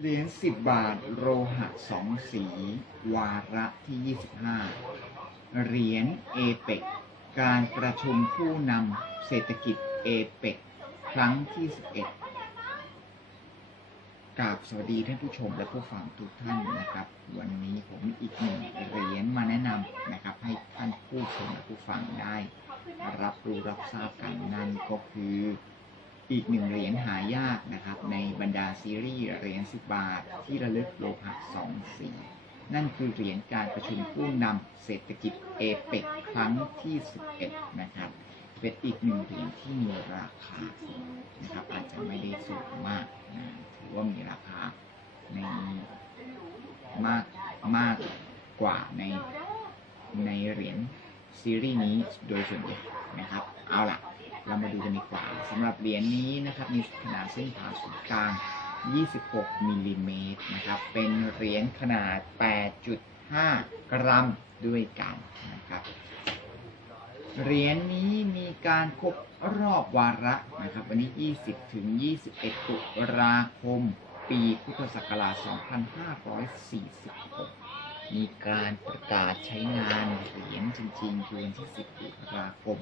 เหรียญ10บบาทโลหะสองสี วาระที่25เหรียญเอเปกการประชุมผู้นำเศรษฐกิจเอเปกครั้งที่11กราบสวัสดีท่านผู้ชมและผู้ฟังทุกท่านนะครับ วันนี้ผมอีกหนึ่งเหรียญมาแนะนำนะครับ ให้ท่านผู้ชมและผู้ฟังได้ รับรู้รับทราบกันนั่นก็คือ อีกหนึ่งเหรียญหายากนะครับ ในบรรดาซีรีส์เหรียญ10บาท ที่ระลึกโลหะสองสีนั่นคือเหรียญการประชุมผู้นำเศรษฐกิจเอเปกครั้งที่ 11 นะครับ เป็นอีกหนึ่งเหรียญที่มีราคานะครับ อาจจะไม่ได้สูงมากนะถือว่ามีราคาในมากมากกว่าในในเหรียญซีรีส์นี้โดยส่วนใหญ่นะครับ เอาล่ะ เรามาดูกันดีกว่าสำหรับเหรียญนี้นะครับมีขนาดเส้นผ่าศูนย์กลาง 26มิลลิเมตรนะครับเป็นเหรียญขนาด 8.5 กรัมด้วยกันนะครับเหรียญนี้มีการครบรอบวาระนะครับวันนี้ 20 ถึง 21 ตุลาคม ปีพุทธศักราช 2546 มีการประกาศใช้งานเหรียญจริงๆคือวันที่ 10ตุลาคม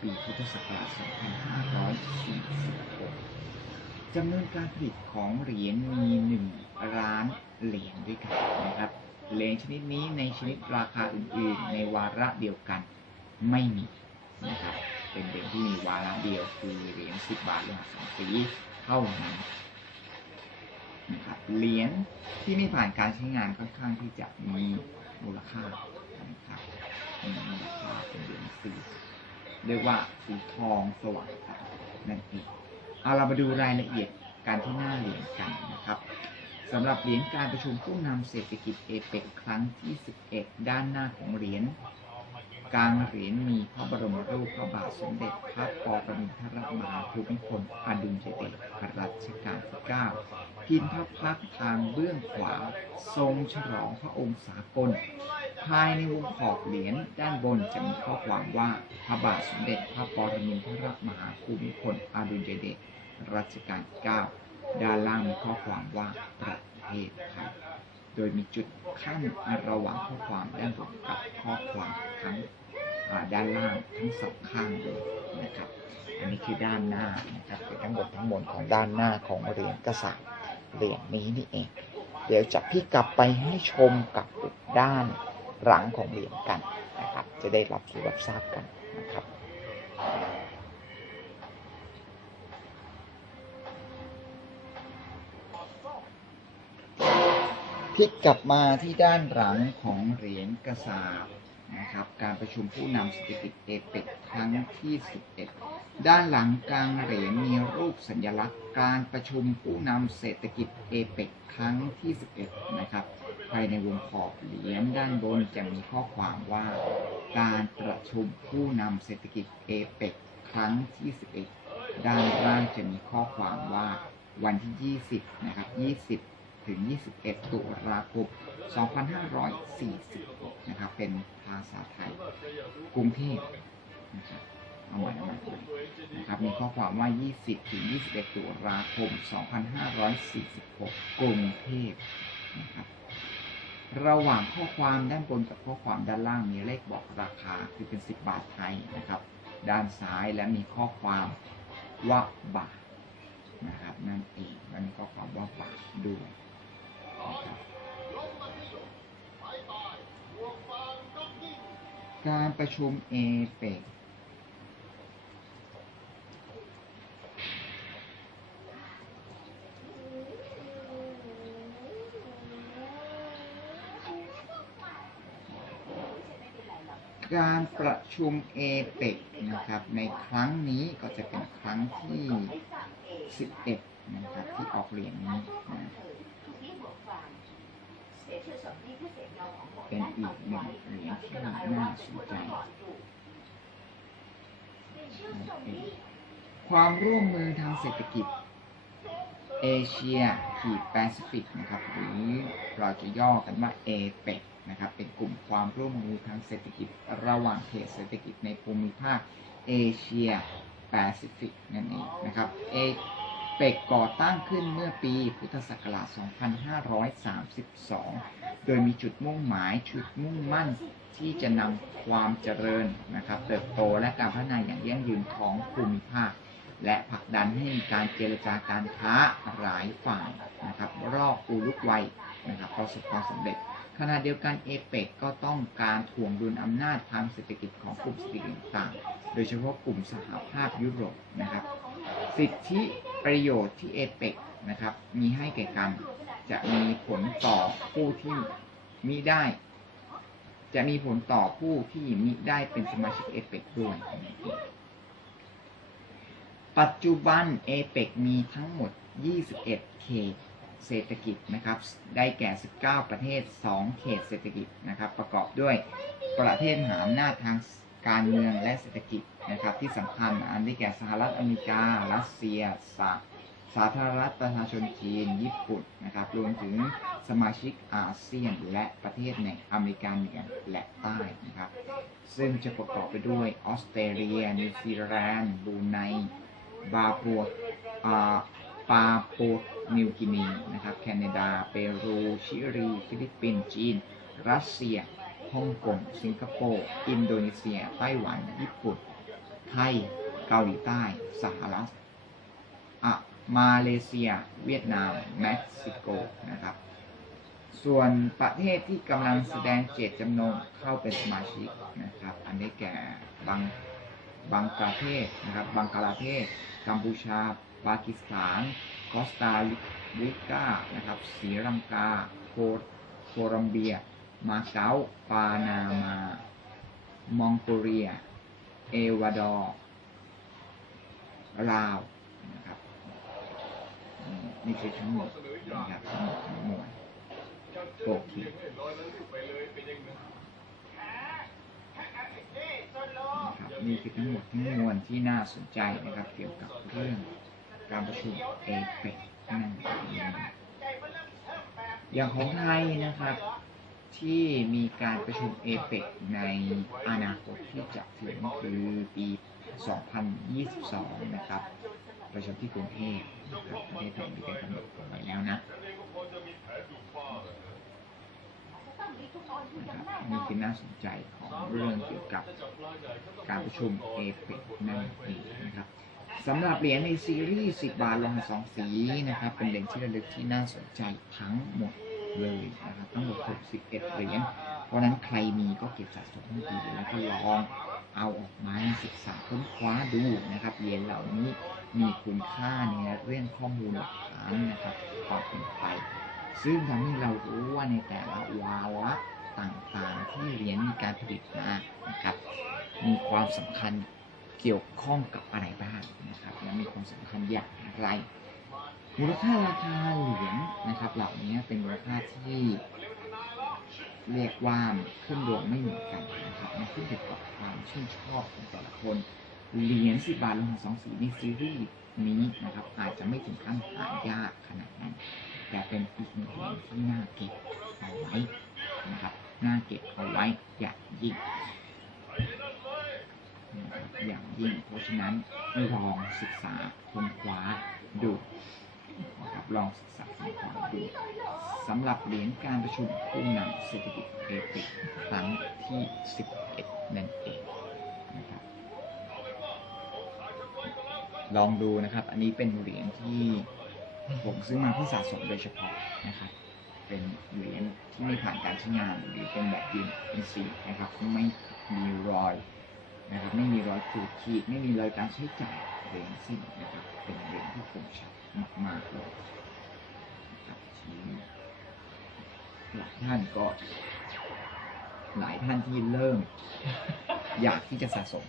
ปีพุทธศักราช 2546 จำนวนการผลิตของเหรียญมี 1 ล้านเหรียญด้วยกันนะครับ เหรียญชนิดนี้ในชนิดราคาอื่นๆ ในวาระเดียวกันไม่มีนะครับ เป็นเหรียญที่มีวาระเดียวคือเหรียญ 10 บาทโลหะสองสีเท่านั้น นะครับเหรียญที่ไม่ผ่านการใช้งานค่อนข้างที่จะมีมูลค่านะครับมีมูลค่าเป็นเหรียญสีเรียกว่าสีทองสว่างนั่นเองเอาเรามาดูรายละเอียดการที่หน้าเหรียญกันนะครับสำหรับเหรียญการประชุมผู้นำเศรษฐกิจเอเปกครั้งที่ 11 ด้านหน้าของเหรียญ กลางเหรียญมีพระบรมรูปพระบาทสมเด็จพระปรมินทรมหาภูมิพลอดุลยเดชรัชกาลที่9พิมพ์พระพักทางเบื้องขวา ทรงฉลองพระองค์สากล ภายในวงขอบเหรียญด้านบนจะมีข้อความว่าพระบาทสมเด็จพระปรมินทรมหาภูมิพลอดุลยเดชรัชกาลที่9ด้านล่างมีข้อความว่าประเทศไทยโดยมีจุดขั้นระหว่างข้อความด้านบนกับข้อความทั้ง ด้านล่างทั้งสองข้างเลยนะครับ อันนี้คือด้านหน้านะครับคือทั้งหมดทั้งมวลของด้านหน้าของเหรียญกษัตริย์เหรียญนี้นี่เอง เดี๋ยวจะพี่กลับไปให้ชมกับด้านหลังของเหรียญกันนะครับ จะได้รับรู้รับทราบกันนะครับพลิกกลับมาที่ด้านหลังของเหรียญกระสาบ นะครับการประชุมผู้นำเศรษฐกิจเอเปกครั้งที่ 11 ด้านหลังกลางเหรียญมีรูปสัญลักษณ์ การประชุมผู้นำเศรษฐกิจเอเปกครั้งที่ 11 นะครับภายในวงขอบเหรียญด้านบนจะมีข้อความว่า การประชุมผู้นำเศรษฐกิจเอเปกครั้งที่ 11 ด้านล่างจะมีข้อความว่าวันที่ 20 นะครับ 20 ถึง 21 ตุลาคม 2546 นะครับ เป็นภาษาไทย กรุงเทพนะครับเอาใหม่เอาใหม่นะครับ มีข้อความว่า 20 ถึง 21 ตุลาคม 2546 กรุงเทพนะครับ ระหว่างข้อความด้านบนกับข้อความด้านล่างมีเลขบอกราคา คือเป็น 10 บาทไทยนะครับ ด้านซ้ายและมีข้อความว่าบาทนะครับนั่นเอง และมีข้อความว่าบาทด้วย การประชุมเอเปกการประชุมเอเปกนะครับ ในครั้งนี้ก็จะเป็นครั้งที่ 11 นะครับ ที่ออกเหรียญนี้นะ เป็นอีกหนึ่งเหรียญที่น่าสนใจความร่วมมือทางเศรษฐกิจ เอเชียขีดแปซิฟิกนะครับหรือเราจะย่อกันว่าเอเปกนะครับเป็นกลุ่มความร่วมมือทางเศรษฐกิจ ระหว่างเขตเศรษฐกิจในภูมิภาคเอเชียแปซิฟิกนั่นเองนะครับเอ เปกก่อตั้งขึ้นเมื่อปีพุทธศักราช 2532 โดยมีจุดมุ่งหมายจุดมุ่งมั่นที่จะนำความเจริญนะครับ เติบโตและการพัฒนาอย่างยั่งยืนของภูมิภาค และผลักดันให้มีการเจรจาการค้าหลายฝ่ายนะครับรอบอุลุกวัยนะครับประสบความสำเร็จขณะเดียวกันเอเปกก็ต้องการถ่วงดุลอำนาจทางเศรษฐกิจของกลุ่มเศรษฐกิจต่าง โดยเฉพาะกลุ่มสหภาพยุโรปนะครับ สิทธิประโยชน์ที่เอเปกนะครับ มีให้แก่กันจะมีผลต่อผู้ที่มิได้ จะมีผลต่อผู้ที่มิได้เป็นสมาชิกเอเปกด้วย ปัจจุบันเอเปกมีทั้งหมด 21 เขตเศรษฐกิจนะครับ ได้แก่ 19 ประเทศ 2 เขตเศรษฐกิจนะครับ ประกอบด้วยประเทศมหาอำนาจทาง การเมืองและเศรษฐกิจนะครับที่สำคัญอันได้แก่สหรัฐอเมริกา รัสเซียสาสาธารณรัฐประชาชนจีน ญี่ปุ่นนะครับรวมถึงสมาชิกอาเซียนและประเทศในอเมริกาเหนือและใต้นะครับซึ่งจะประกอบไปด้วยออสเตรเลีย นิวซีแลนด์บรูไนบาปัวอ่าปาปัวนิวกินีนะครับแคนาดา เปรู ชิลี ฟิลิปปินส์จีน รัสเซีย ฮ่องกง สิงคโปร์ อินโดนีเซีย ไต้หวัน ญี่ปุ่น ไทย เกาหลีใต้ สหรัฐอะมาเลเซีย เวียดนาม เม็กซิโก นะครับ ส่วนประเทศที่กำลังแสดงเจตจำนงเข้าเป็นสมาชิกนะครับ อันได้แก่บังบังกลาเทศนะครับ บังกลาเทศ กัมพูชา ปากีสถาน คอสตาริกา นะครับศรีลังกา โคโคลัมเบีย มาเก๊าปานามา มองโกเลีย เอวาดอร์ลาวนะครับมนี่คือทั้งหมดนะครับทั้งหมดทั้งมวลโอเคนะครับนี่คือทั้งหมดทั้งมวลที่น่าสนใจนะครับ เกี่ยวกับเรื่องการประชุมเอเปกนั่นเองอย่างของไทยนะครับ ที่มีการประชุมเอเปกในอนาคตที่จะถึงคือปี 2022 นะครับ ประชุมที่กรุงเทพนะครับประเทศไทยมีการกำหนดไว้แล้วนะนะครับนี่คือน่าสนใจของเรื่องเกี่ยวกับการประชุมเอเปกนั่นเองนะครับสำหรับเหรียญในซีรีส์ 10 บาทลงสองสีนะครับ เป็นเหรียญที่ระลึกที่น่าสนใจทั้งหมด เลยนะครับทั้งหมด 61 เหรียญเพราะนั้นใครมีก็เก็บสะสมให้ดีแล้วก็ลองเอาออกมาศึกษาค้นคว้าดูนะครับเหรียญเหล่านี้มีคุณค่าในเรื่องข้อมูลหลักฐานนะครับความเป็นไป ซึ่งทำให้เรารู้ว่าในแต่ละวาระต่างๆ ที่เหรียญมีการผลิตมานะครับ มีความสำคัญเกี่ยวข้องกับอะไรบ้างนะครับ และมีความสำคัญอย่างไร มูลค่าราคาเหรียญนะครับ เหล่านี้เป็นมูลค่าที่เรียกว่าขึ้นลงไม่เหมือนกันนะครับมันขึ้นอยู่กับความชื่นชอบของแต่ละคน เหรียญสิบบาทลงสองสีในซีรีส์นี้นะครับ อาจจะไม่ถึงขั้นหายากขนาดนั้น แต่เป็นอีกหนึ่งเหรียญที่น่าเก็บเอาไว้นะครับน่าเก็บเอาไว้อย่างยิ่งนะครับอย่างยิ่งเพราะฉะนั้นลองศึกษาค้นคว้าดู นะครับลองศึกษาค้นคว้าดูสำหรับเหรียญการประชุมผู้นำเศรษฐกิจเอเปกครั้งที่ 11 นั่นเองนะครับลองดูนะครับ อันนี้เป็นเหรียญที่ผมซื้อมาเพื่อสะสมโดยเฉพาะนะครับ เป็นเหรียญที่ไม่ผ่านการใช้งานหรือเป็นแบบยืนเป็นสีนะครับ ไม่มีรอย นะครับไม่มีรอยขูดขีดไม่มีรอยการใช้จ่ายเหรียญสิ้นนะครับ เป็นเหรียญที่คมชัดมากๆเลยนะครับทีหลายท่านก็ หลายท่านที่เริ่ม อยากที่จะสะสม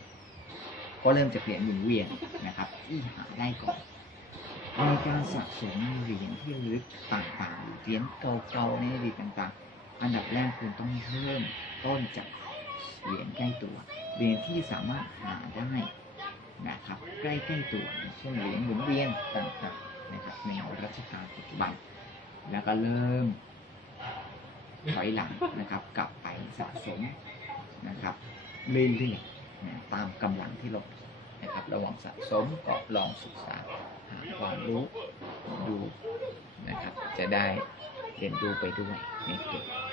ก็เริ่มจะเปลี่ยนหมุนเวียนนะครับ ที่หาได้ก่อนในการสะสมเหรียญที่ลึกต่างๆเหรียญเก่าๆในอดีตต่างๆ อันดับแรกคุณต้องเริ่มต้นจาก เหรียญใกล้ตัว เหรียญที่สามารถหาได้นะครับใกล้ๆตัวเช่นเหรียญหมุนเวียนต่างๆนะครับในรัชกาลปัจจุบัน แล้วก็เริ่มถอยหลังนะครับกลับไปสะสมนะครับเรื่อยๆนะตามกำลังที่เรานะครับระหว่างสะสมก็ลองศึกษาหาความรู้ดูนะครับจะได้เรียนรู้ไปด้วยในเกม